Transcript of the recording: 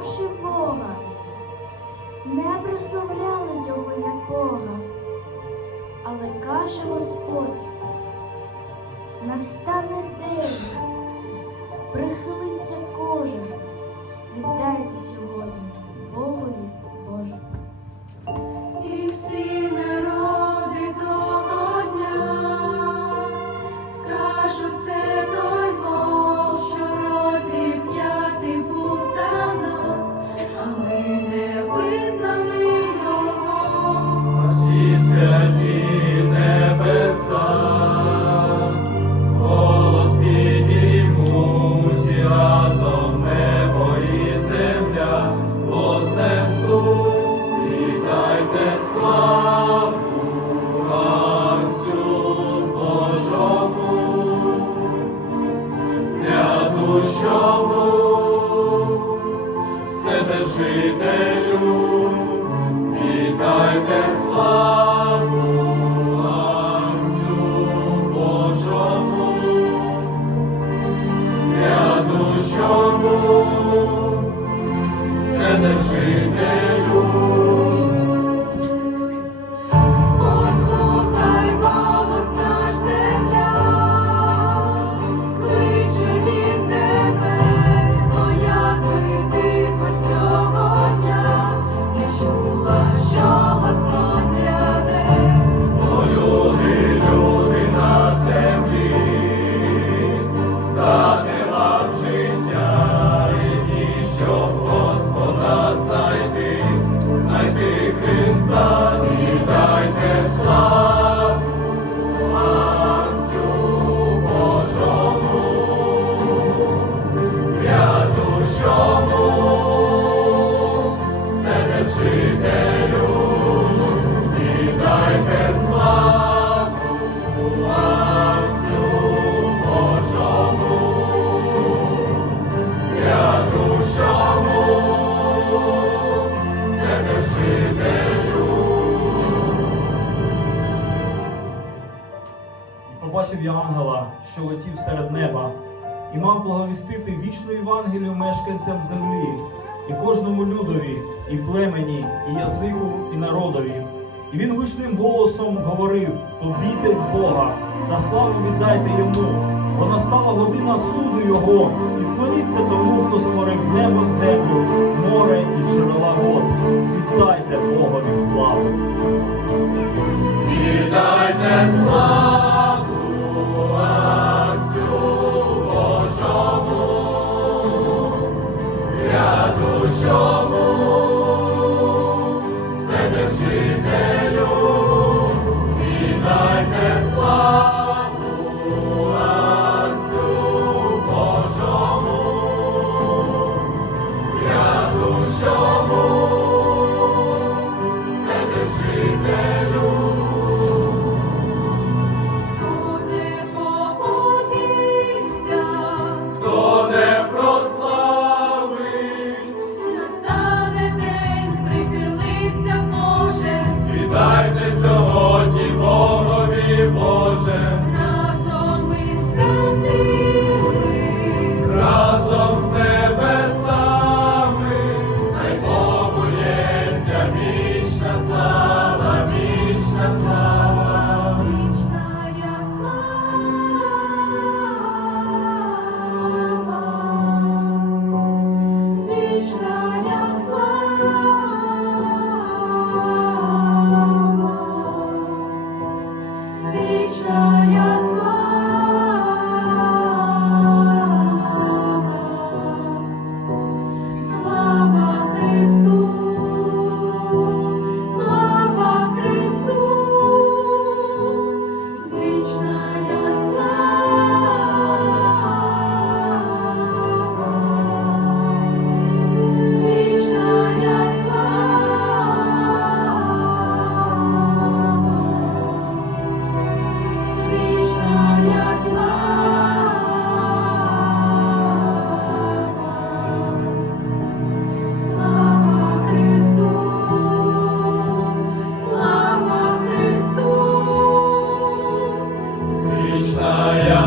пізнавши Бога, не прославляли його як Бога. Але каже Господь, настане день, прихилиться кожен, віддайте сьогодні Богові грядущому, не Послухай віддайте побачив я ангела, що летів серед неба, і мав благовістити вічну Євангелію мешканцям землі, і кожному людові, і племені, і язику, і народові. І він гучним голосом говорив: побійтесь Бога та славу віддайте йому, бо настала година суду його, і вклоніться тому, хто створив небо, землю, море і джерела вод. Віддайте Богові славу. Віддайте славу Maya.